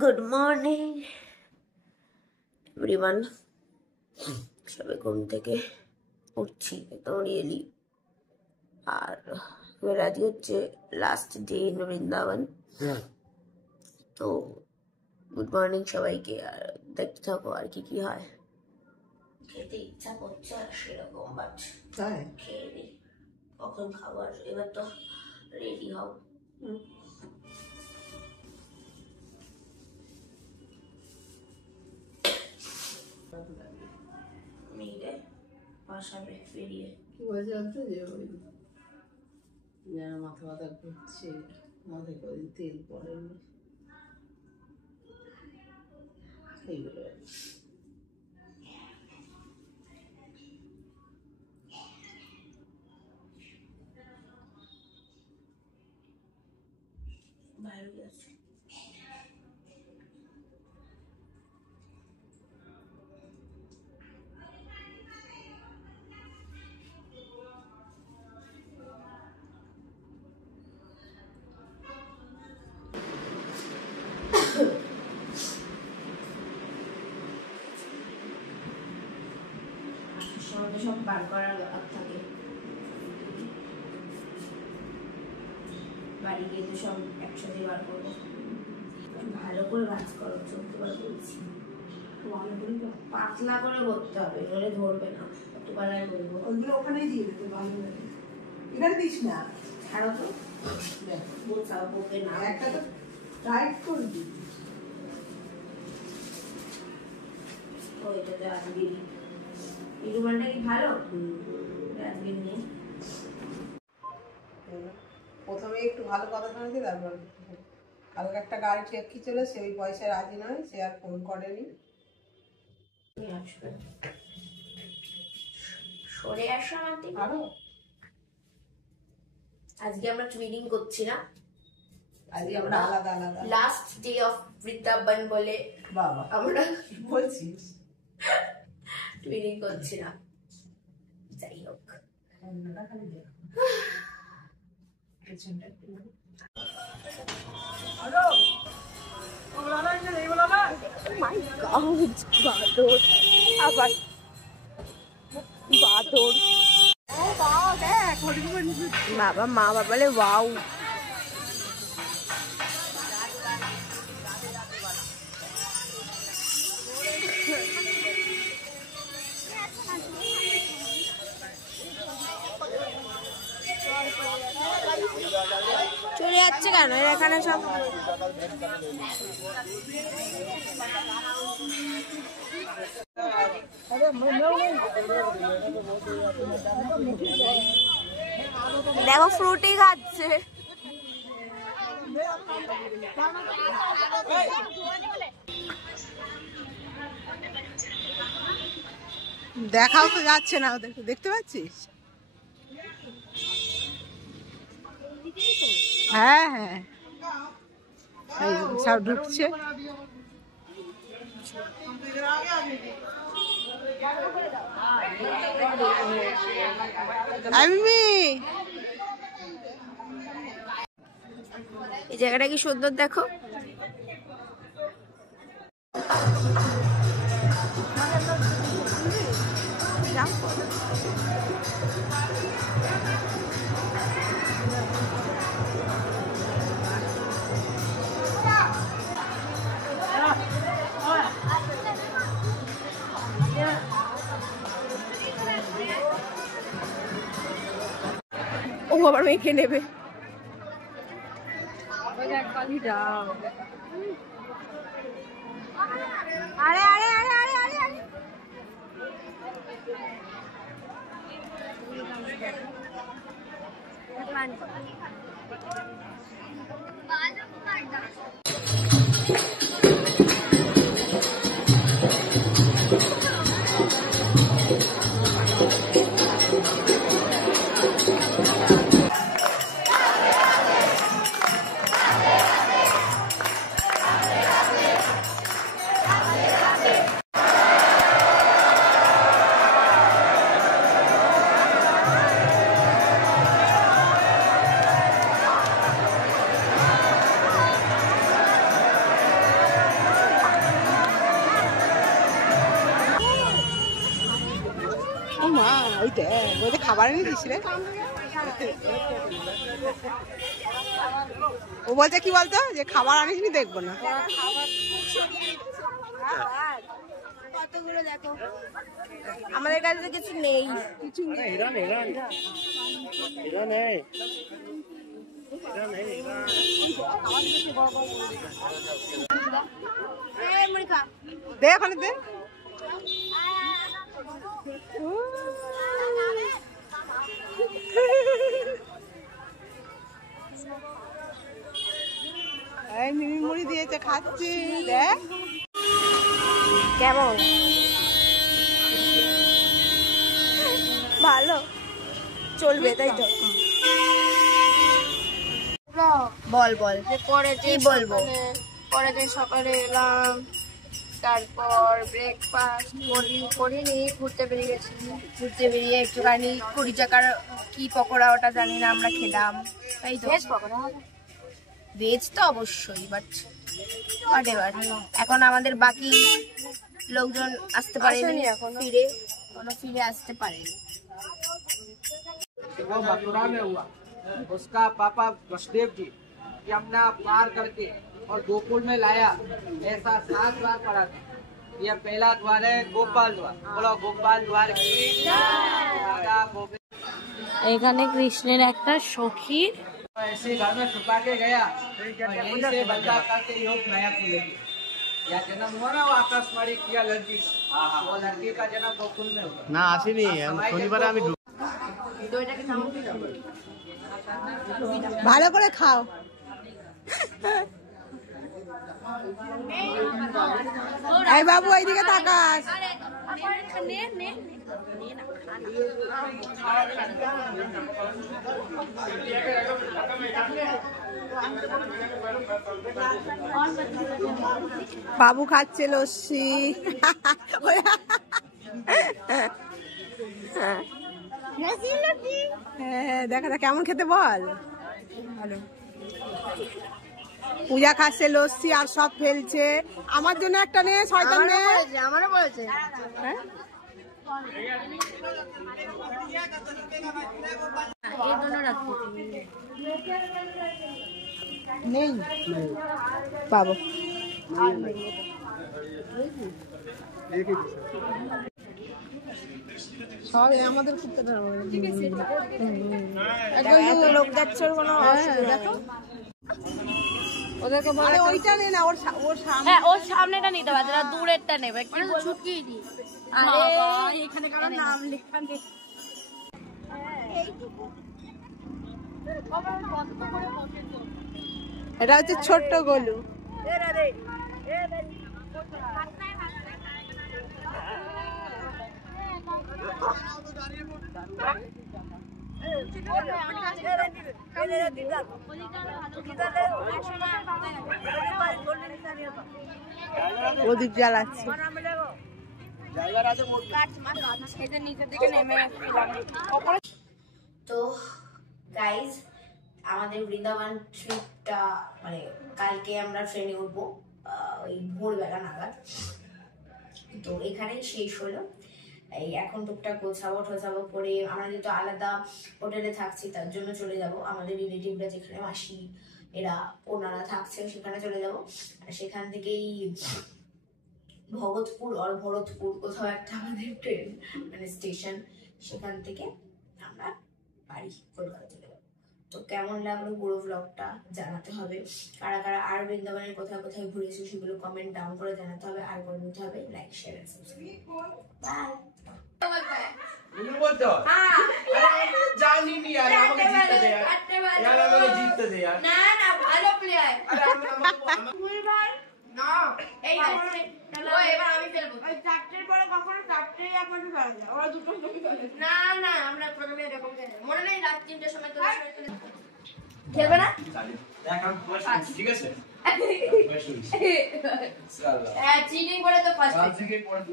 Good morning everyone. সবে ঘুম থেকে উঠছি একদম রিয়েলি। আর আজ হচ্ছে লাস্ট ডে ইন বৃন্দাবন। তো গুড মর্নিং সবাইকে। আর দেখতে থাকো আর কি কি হয়। খেতে ইচ্ছা করছে আর সেরকম, বাট খেয়ে নি। কখন খাবার, এবার তো রেডি হও। মেয়েরে বাসাবে ফিরিয়ে কি বলছে বলতো, যে ওই যেন মাথা ব্যথা করছে, মাথায় কদিন তেল পড়েনি এইগুলো। বাইরে গেছে। সব বার করার ব্যাপার থাকে, বাড়ি গিয়ে তো সব একসাথে বার করবো। ভালো করে ভাজ করো, চোদ্দবার বলছি। পাতলা করে করতে হবে, নইলে ধরবে না। কতবার আর বলবো, ওইগুলো ওখানেই দিয়ে দিতে ভালো লাগে। এখানে দিস না, ছাড়ো তো। বোঝাও বকে না, একটা তো টাইট করে দিই। ওইটাতে আসবি। এই রুমালটা কি ভালো? ডাস্টবিন নেই। প্রথমে একটু ভালো কথা শুনেছি, তারপর কালকে একটা গাড়ি ঠেকি ছিল, সে ওই পয়সা রাজি নয়, সে আর ফোন করেনি। সরে আসো আন্টি। আরো আজকে আমরা টুইনিং করছি না, আজকে আমরা আলাদা আলাদা লাস্ট ডে অফ বৃন্দাবন বলে বাবা আমরা বলছিস টুইনিং করছি না। যাই হোক, খালি দেখ পেছনটা একটু আরো ওগুলা না, এইগুলা না। মাই গড, বাদর, আবার বাদর। ও বাবা দেখ, বাবা মা বাবা বলে ওয়াও। চলে যাচ্ছে কেন এখানে সব? দেখো ফ্রুটি খাচ্ছে। দেখাও তো যাচ্ছে না, দেখতে পাচ্ছিস? হ্যাঁ হ্যাঁ, সব ঢুকছে। এই জায়গাটা কি সুন্দর দেখো। ও আবার মেখে নেবে। আরে আরে আরে আরে আরে আরে ওই দেখ খাবার এনে দিস রে। ও বলছে কি বলতো যে খাবার আনিস নি দেখবো না। কতগুলো দেখো, আমাদের কাছে তো কিছু নেই, কিছু দে ওখানে দে। মিমি মুড়ি দিয়েছে খাচ্ছি দেখ কেমন ভালো চলবে তাই তো। বল বল কি বলবো। পরের সকালে এলাম, তারপর ব্রেকফাস্ট করিনি, ঘুরতে বেরিয়ে গেছি। ঘুরতে বেরিয়ে একটুখানি 20 টাকার কি পকোড়া ওটা জানি না আমরা খেলাম, তাই তো। ভেজ পকোড়া, ভেজ তো অবশ্যই, বাট হোয়াটএভার। এখন আমাদের বাকি লোকজন আসতে পারেনি, এখন ফিরে আসতে পারেনি। वो मथुरा में हुआ, उसका पापा वसुदेव जी यमुना पार करके और गोकुल में लाया, ऐसा 7 बार पढ़ा था। यह पहला द्वार है गोपाल द्वार। बोलो गोपाल द्वार की राधा गोविंद। এখানে কৃষ্ণের একটা সখী ऐसे घर में छुपा के गया और यहीं से बंदा करके योग नया खुलेगी। या जन्म हुआ ना वो आकाशवाणी किया लड़की, वो लड़की का जन्म गोकुल में हुआ না আসেনি শনিবারে আমি ভালো করে খাও। এই বাবু এইদিকে তাকাস। বাবু খাচ্ছে লস্যি। হ্যাঁ দেখা দেখ কেমন খেতে বল। ভালো। পূজা খাচ্ছে লস্যি আর সব ফেলছে। আমার জন্য একটা নে, শয়তান নে। আমারও বলেছে এই জন্য রাখছি নেই পাবো। সব আমাদের করতে এত লোক যাচ্ছে কোনো দেখো ওদেরকে বলে ওইটা নে না, ওর সামনে। হ্যাঁ ওর সামনেটা নিতে পারছে না, দূরেরটা নেবে। কি ছুটকি দি আরে এখানে কারো নাম লেখা নেই। এটা হচ্ছে ছোট্ট গোলু। প্রদীপ জ্বালাচ্ছে। তো গাইজ আমাদের বৃন্দাবন ট্রিপটা মানে কালকে আমরা ট্রেনে উঠবো ওই ভোরবেলা নাগাদ। তো এখানেই শেষ হলো। এই এখন টুকটাক গোছাবো করে আমরা যেহেতু আলাদা হোটেলে থাকছি তার জন্য চলে যাব আমাদের রিলেটিভরা যেখানে মাসি এরা ওনারা থাকছে সেখানে চলে যাব। আর সেখান থেকেই ভরতপুর কোথাও একটা আমাদের ট্রেন মানে স্টেশন, সেখান থেকে আমরা বাড়ি কলকাতা চলে যাবো। তো কেমন লাগলো পুরো ব্লগটা জানাতে হবে। কারা কারা আর বৃন্দাবনের কোথায় কোথায় ঘুরেছে সেগুলো কমেন্ট ডাউন করে জানাতে হবে। আর করে নিতে হবে like share and subscribe. Bye. बोलते हो जान ही नहीं यार, আমাকে জিততে দে यार, यार আমাকে জিততে দে यार। না না ভালো প্লেয়ার। আরে না এই ও এবার আমি খেলবো। ওই চারটের পরে কখনো চারটে একমাত্র খেলা যায়, ওরা দুটো না না আমরা প্রথমে এরকম খেলি, মনে নেই রাত 3টার সময় তো খেলবে না। এখন ঠিক আছে হ্যাঁ চিটিং করে তো ফার্স্ট থেকে পড়ে তো